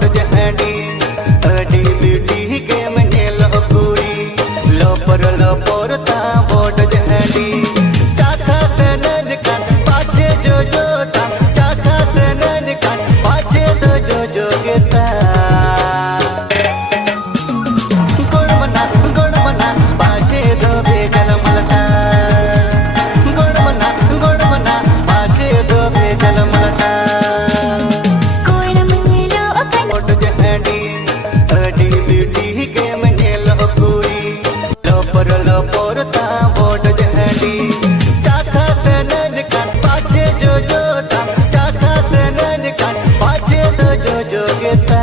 boat जहडी अडी beauty game नेलो कुड़ी लोपर लोपर ता बोट जहडी चाखा से नजकान पाछे जो जो ता चाखा से नजकान पाछे तो जो गेता गुण मना पाछे दो भेजल मलता गुण मना पाछे दो भेजल मलता बोट जहडी अडी ब्यूटी गेम नेलो कुड़ी लोपर लोपर ता बोट जहडी चाखा से नजकान पाछे जो जो ता चाखा से नजकान पाछे तो जो गेता